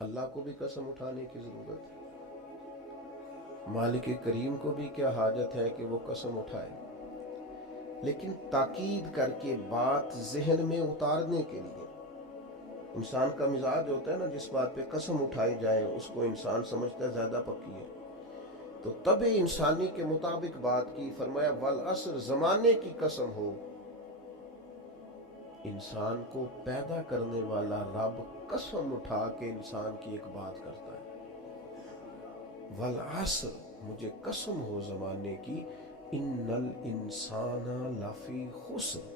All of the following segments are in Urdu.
اللہ کو بھی قسم اٹھانے کی ضرورت ہے، مالک کریم کو بھی کیا حاجت ہے کہ وہ قسم اٹھائے، لیکن تاکید کر کے بات ذہن میں اتارنے کے لیے۔ انسان کا مزاج ہوتا ہے نا، جس بات پہ قسم اٹھائی جائے اس کو انسان سمجھتا ہے زیادہ پکی ہے، تو طبع انسانی کے مطابق بات کی۔ فرمایا والعصر، زمانے کی قسم ہو۔ انسان کو پیدا کرنے والا رب قسم اٹھا کے انسان کی ایک بات کرتا ہے، والعصر، مجھے قسم ہو زمانے کی، ان الانسان لفی خسر۔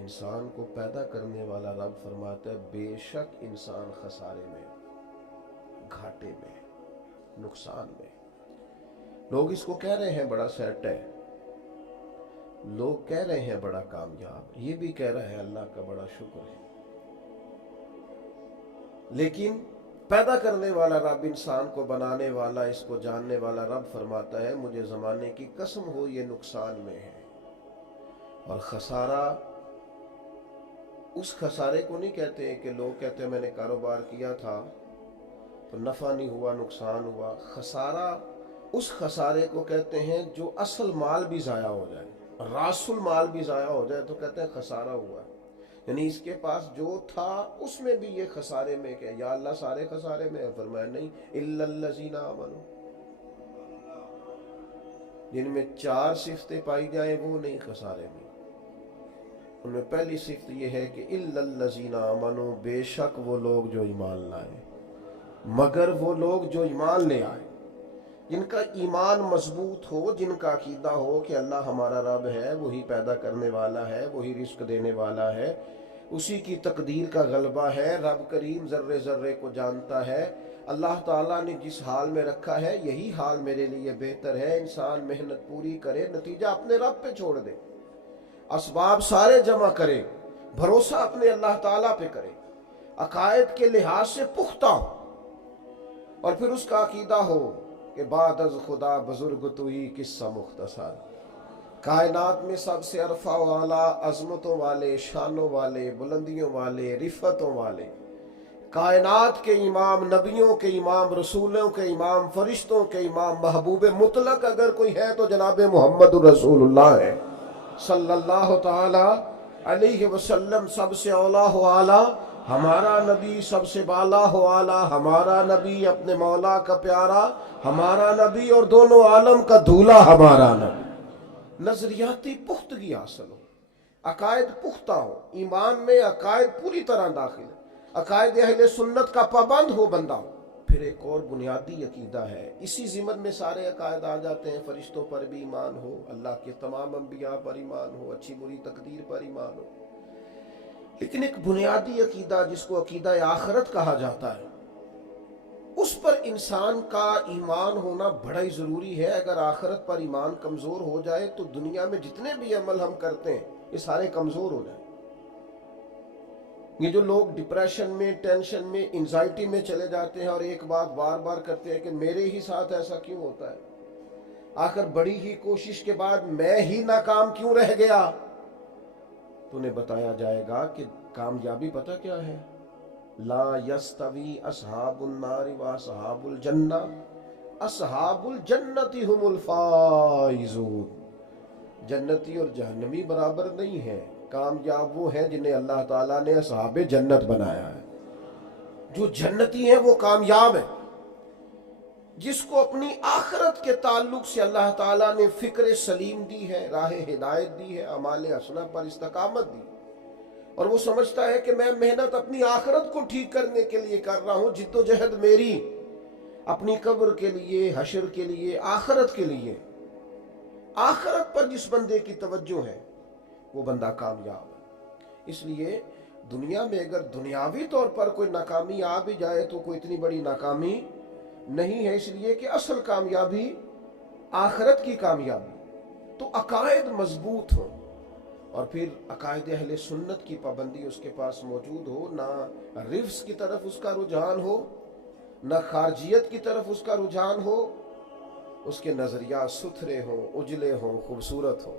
انسان کو پیدا کرنے والا رب فرماتا ہے بے شک انسان خسارے میں، گھاٹے میں، نقصان میں۔ لوگ اس کو کہہ رہے ہیں بڑا سیٹ ہے، لوگ کہہ رہے ہیں بڑا کامیاب، یہ بھی کہہ رہا ہے اللہ کا بڑا شکر ہے، لیکن پیدا کرنے والا رب، انسان کو بنانے والا، اس کو جاننے والا رب فرماتا ہے مجھے زمانے کی قسم ہو یہ نقصان میں ہے۔ اور خسارہ اس خسارے کو نہیں کہتے ہیں کہ لوگ کہتے ہیں میں نے کاروبار کیا تھا تو نفع نہیں ہوا، نقصان ہوا۔ خسارہ اس خسارے کو کہتے ہیں جو اصل مال بھی ضائع ہو جائے، راس المال بھی ضائع ہو جائے تو کہتے ہیں خسارہ ہوا، یعنی اس کے پاس جو تھا اس میں بھی یہ خسارے میں کہ یا اللہ سارے خسارے میں ہے؟ فرمایا نہیں، الا الذین آمنوا، جن میں 4 صفتیں پائی جائیں وہ نہیں خسارے میں۔ ان میں پہلی صفت یہ ہے کہ الا الذین آمنوا، بے شک وہ لوگ جو ایمان لائے، مگر وہ لوگ جو ایمان لے آئے، جن کا ایمان مضبوط ہو، جن کا عقیدہ ہو کہ اللہ ہمارا رب ہے، وہی پیدا کرنے والا ہے، وہی رزق دینے والا ہے، اسی کی تقدیر کا غلبہ ہے، رب کریم ذرے ذرے کو جانتا ہے، اللہ تعالیٰ نے جس حال میں رکھا ہے یہی حال میرے لیے بہتر ہے۔ انسان محنت پوری کرے، نتیجہ اپنے رب پہ چھوڑ دے، اسباب سارے جمع کرے، بھروسہ اپنے اللہ تعالیٰ پہ کرے، عقائد کے لحاظ سے پختہ ہو، اور پھر اس کا عقیدہ ہو کہ بعد از خدا بزرگ تو ہی قصہ مختصر، کائنات میں سب سے عرفہ والا، عظمتوں والے، شانوں والے، بلندیوں والے، رفتوں والے، کائنات کے امام، نبیوں کے امام، رسولوں کے امام، فرشتوں کے امام، محبوب مطلق اگر کوئی ہے تو جناب محمد الرسول اللہ ہے صلی اللہ تعالی علیہ وسلم۔ سب سے اولا و اعلیٰ ہمارا نبی، سب سے بالا ہو اعلیٰ ہمارا نبی، اپنے مولا کا پیارا ہمارا نبی، اور دونوں عالم کا دھولا ہمارا نبی۔ نظریاتی پختگی حاصل ہو، عقائد پختہ ہو، ایمان میں عقائد پوری طرح داخل ہے، عقائد اہل سنت کا پابند ہو بندہ ہو۔ پھر ایک اور بنیادی عقیدہ ہے، اسی ضمن میں سارے عقائد آ جاتے ہیں، فرشتوں پر بھی ایمان ہو، اللہ کے تمام انبیاء پر ایمان ہو، اچھی بری تقدیر پر ایمان ہو، لیکن ایک بنیادی عقیدہ جس کو عقیدہ آخرت کہا جاتا ہے، اس پر انسان کا ایمان ہونا بڑا ہی ضروری ہے۔ اگر آخرت پر ایمان کمزور ہو جائے تو دنیا میں جتنے بھی عمل ہم کرتے ہیں یہ سارے کمزور ہو جائیں۔ یہ جو لوگ ڈپریشن میں، ٹینشن میں، انزائٹی میں چلے جاتے ہیں اور ایک بات بار بار کرتے ہیں کہ میرے ہی ساتھ ایسا کیوں ہوتا ہے، آخر بڑی ہی کوشش کے بعد میں ہی ناکام کیوں رہ گیا، تو انہیں بتایا جائے گا کہ کامیابی پتہ کیا ہے؟ لا یستوی اصحاب النار و اصحاب الجنہ، اصحاب الجنت هم الفائزون، جنتی اور جہنمی برابر نہیں ہیں، کامیاب وہ ہیں جنہیں اللہ تعالیٰ نے اصحاب جنت بنایا ہے۔ جو جنتی ہیں وہ کامیاب ہیں، جس کو اپنی آخرت کے تعلق سے اللہ تعالیٰ نے فکر سلیم دی ہے، راہ ہدایت دی ہے، اعمال حسنہ پر استقامت دی، اور وہ سمجھتا ہے کہ میں محنت اپنی آخرت کو ٹھیک کرنے کے لیے کر رہا ہوں، جد و جہد میری اپنی قبر کے لیے، حشر کے لیے، آخرت کے لیے۔ آخرت پر جس بندے کی توجہ ہے وہ بندہ کامیاب ہے۔ اس لیے دنیا میں اگر دنیاوی طور پر کوئی ناکامی آ بھی جائے تو کوئی اتنی بڑی ناکامی نہیں ہے، اس لیے کہ اصل کامیابی آخرت کی کامیابی۔ تو عقائد مضبوط ہوں، اور پھر عقائد اہل سنت کی پابندی اس کے پاس موجود ہو، نہ رفس کی طرف اس کا رجحان ہو، نہ خارجیت کی طرف اس کا رجحان ہو، اس کے نظریات ستھرے ہوں، اجلے ہوں، خوبصورت ہوں۔